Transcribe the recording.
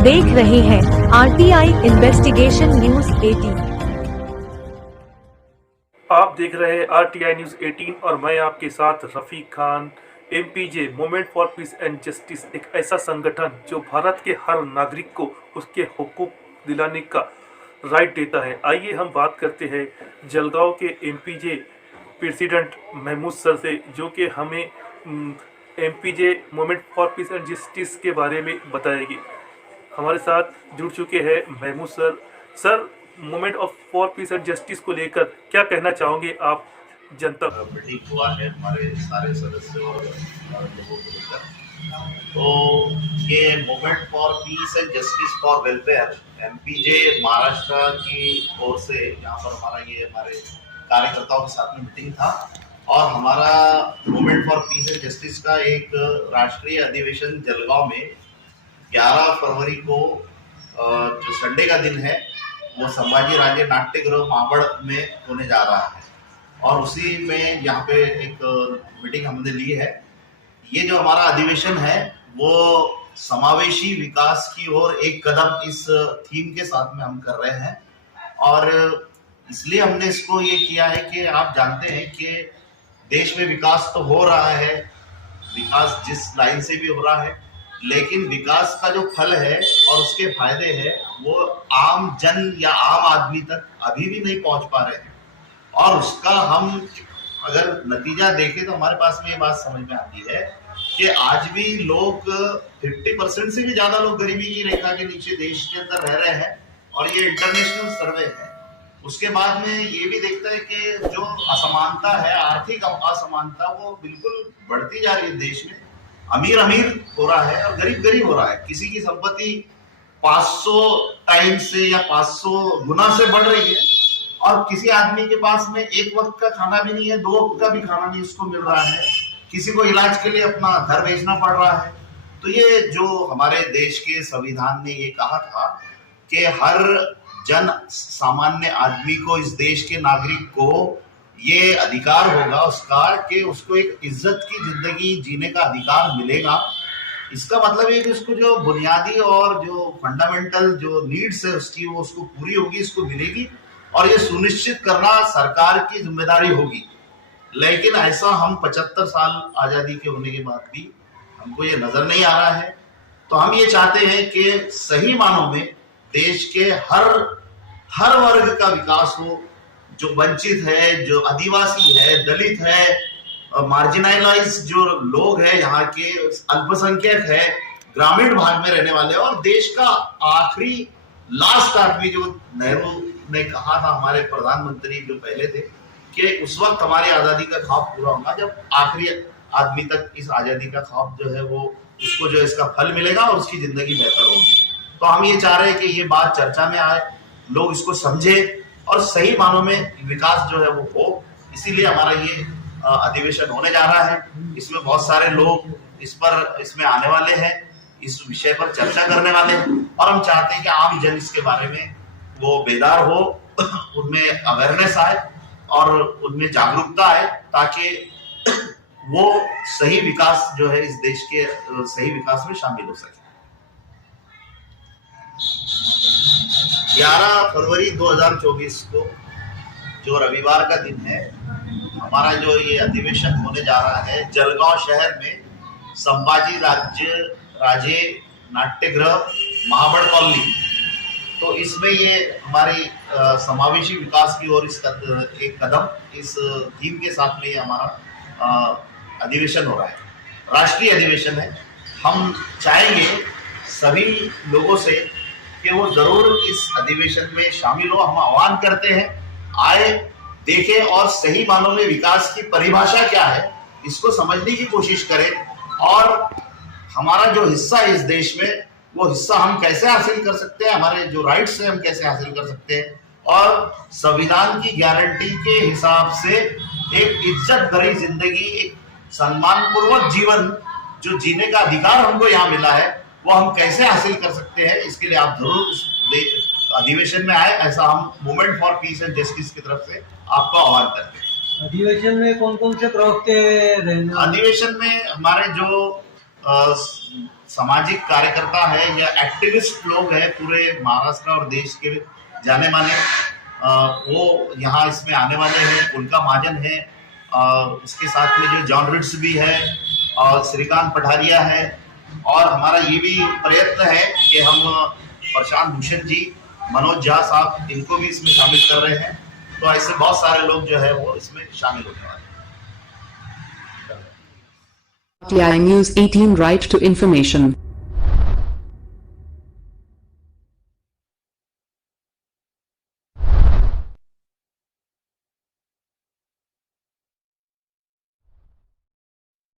देख रहे हैं आरटीआई इन्वेस्टिगेशन न्यूज 18। आप देख रहे हैं आरटीआई न्यूज 18 और मैं आपके साथ Rafiq Khan. MPJ movement for peace and justice एक ऐसा संगठन जो भारत के हर नागरिक को उसके हुकूक दिलाने का राइट देता है। आइए हम बात करते हैं जलगांव के एमपीजे प्रेसिडेंट महमूद सर से, जो कि हमें MPJ movement for peace and justice के बारे में बताएगी। हमारे साथ जुड़ चुके हैं Mahmood sir. Sir, movement of for peace and justice को लेकर क्या कहना चाहोगे आप जनता को? मीटिंग हुआ है हमारे सारे सदस्यों और लोगों को लेकर। तो ये movement for peace and justice for welfare MPJ Maharashtra की ओर से यहाँ पर हमारे कार्यकर्ताओं के साथ में मीटिंग था और हमारा movement for peace and justice का एक राष्ट्रीय अधिवेशन जलगांव में 11 फरवरी को जो संडे का दिन है वो संभाजी राजे नाट्यगृह महाबड़ में होने जा रहा है और उसी में यहाँ पे एक मीटिंग हमने ली है। ये जो हमारा अधिवेशन है वो समावेशी विकास की ओर एक कदम इस थीम के साथ में हम कर रहे हैं और इसलिए हमने इसको ये किया है कि आप जानते हैं कि देश में विकास तो हो रहा है, विकास जिस लाइन से भी हो रहा है, लेकिन विकास का जो फल है और उसके फायदे हैं वो आम जन या आम आदमी तक अभी भी नहीं पहुंच पा रहे हैं और उसका हम अगर नतीजा देखें तो हमारे पास में ये बात समझ में आती है कि आज भी लोग 50% से भी ज्यादा लोग गरीबी की रेखा के नीचे देश के अंदर रह रहे हैं और ये इंटरनेशनल सर्वे है। उसके बाद में ये भी देखता है कि जो असमानता है, आर्थिक असमानता, वो बिल्कुल बढ़ती जा रही है देश में। अमीर हो रहा है और गरीब हो रहा है। किसी की संपत्ति 500 टाइम्स से या 500 गुना से बढ़ रही है और किसी आदमी के पास में एक वक्त का खाना भी नहीं है, 2 वक्त का भी खाना नहीं उसको मिल रहा है। किसी को इलाज के लिए अपना घर बेचना पड़ रहा है। तो ये जो हमारे देश के संविधान ने ये कहा था कि हर जन सामान्य आदमी को, इस देश के नागरिक को ये अधिकार होगा उसका कि उसको एक इज्जत की जिंदगी जीने का अधिकार मिलेगा। इसका मतलब है कि उसको जो बुनियादी और जो फंडामेंटल जो नीड्स है उसकी वो उसको पूरी होगी, इसको मिलेगी और ये सुनिश्चित करना सरकार की जिम्मेदारी होगी। लेकिन ऐसा हम 75 साल आजादी के होने के बाद भी हमको ये नजर नहीं आ रहा है। तो हम ये चाहते हैं कि सही मानों में देश के हर वर्ग का विकास हो, जो वंचित है, जो आदिवासी है, दलित है, मार्जिनलाइज जो लोग हैं, यहाँ के अल्पसंख्यक है, ग्रामीण भाग में रहने वाले, और देश का आखिरी लास्ट आदमी जो नेहरू ने कहा था, हमारे प्रधानमंत्री जो पहले थे, कि उस वक्त हमारी आजादी का ख्वाब पूरा होगा जब आखिरी आदमी तक इस आजादी का ख्वाब जो है वो उसको जो इसका फल मिलेगा और उसकी जिंदगी बेहतर होगी। तो हम ये चाह रहे हैं कि ये बात चर्चा में आए, लोग इसको समझे और सही मानों में विकास जो है वो हो। इसीलिए हमारा ये अधिवेशन होने जा रहा है। इसमें बहुत सारे लोग इसमें आने वाले हैं, इस विषय पर चर्चा करने वाले हैं और हम चाहते हैं कि आम जन इसके बारे में वो बेदार हो, उनमें अवेयरनेस आए और उनमें जागरूकता आए ताकि वो सही विकास जो है इस देश के सही विकास में शामिल हो सके। 11 फरवरी 2024 को जो रविवार का दिन है, हमारा जो ये अधिवेशन होने जा रहा है जलगांव शहर में संभाजी राजे नाट्यगृह महाबड़ कॉलोनी। तो इसमें ये हमारी समावेशी विकास की ओर एक कदम इस थीम के साथ में ये हमारा अधिवेशन हो रहा है, राष्ट्रीय अधिवेशन है। हम चाहेंगे सभी लोगों से कि वो जरूर इस अधिवेशन में शामिल हो। हम आह्वान करते हैं, आए, देखें और सही मानों में विकास की परिभाषा क्या है इसको समझने की कोशिश करें और हमारा जो हिस्सा है इस देश में वो हिस्सा हम कैसे हासिल कर सकते हैं, हमारे जो राइट्स हैं हम कैसे हासिल कर सकते हैं और संविधान की गारंटी के हिसाब से एक इज्जत भरी जिंदगी, एक सम्मानपूर्वक जीवन जो जीने का अधिकार हमको यहाँ मिला है वो हम कैसे हासिल कर सकते हैं। इसके लिए आप जरूर अधिवेशन में आए, ऐसा हम movement for peace and justice की तरफ से आपको आह्वान करते हैं। अधिवेशन में कौन कौन से प्रवक्ते रहेंगे? अधिवेशन में हमारे जो सामाजिक कार्यकर्ता है या एक्टिविस्ट लोग हैं पूरे महाराष्ट्र और देश के जाने माने, वो यहाँ इसमें आने वाले हैं। उल्का महाजन है, उसके साथ में जो जॉन रिट्स भी है और श्रीकांत पठारिया है, और हमारा ये भी प्रयत्न है कि हम प्रशांत भूषण जी, मनोज झा साहब, इनको भी इसमें शामिल कर रहे हैं। तो ऐसे बहुत सारे लोग जो है वो इसमें शामिल होने वाले हैं। RTI News 18 Right to Information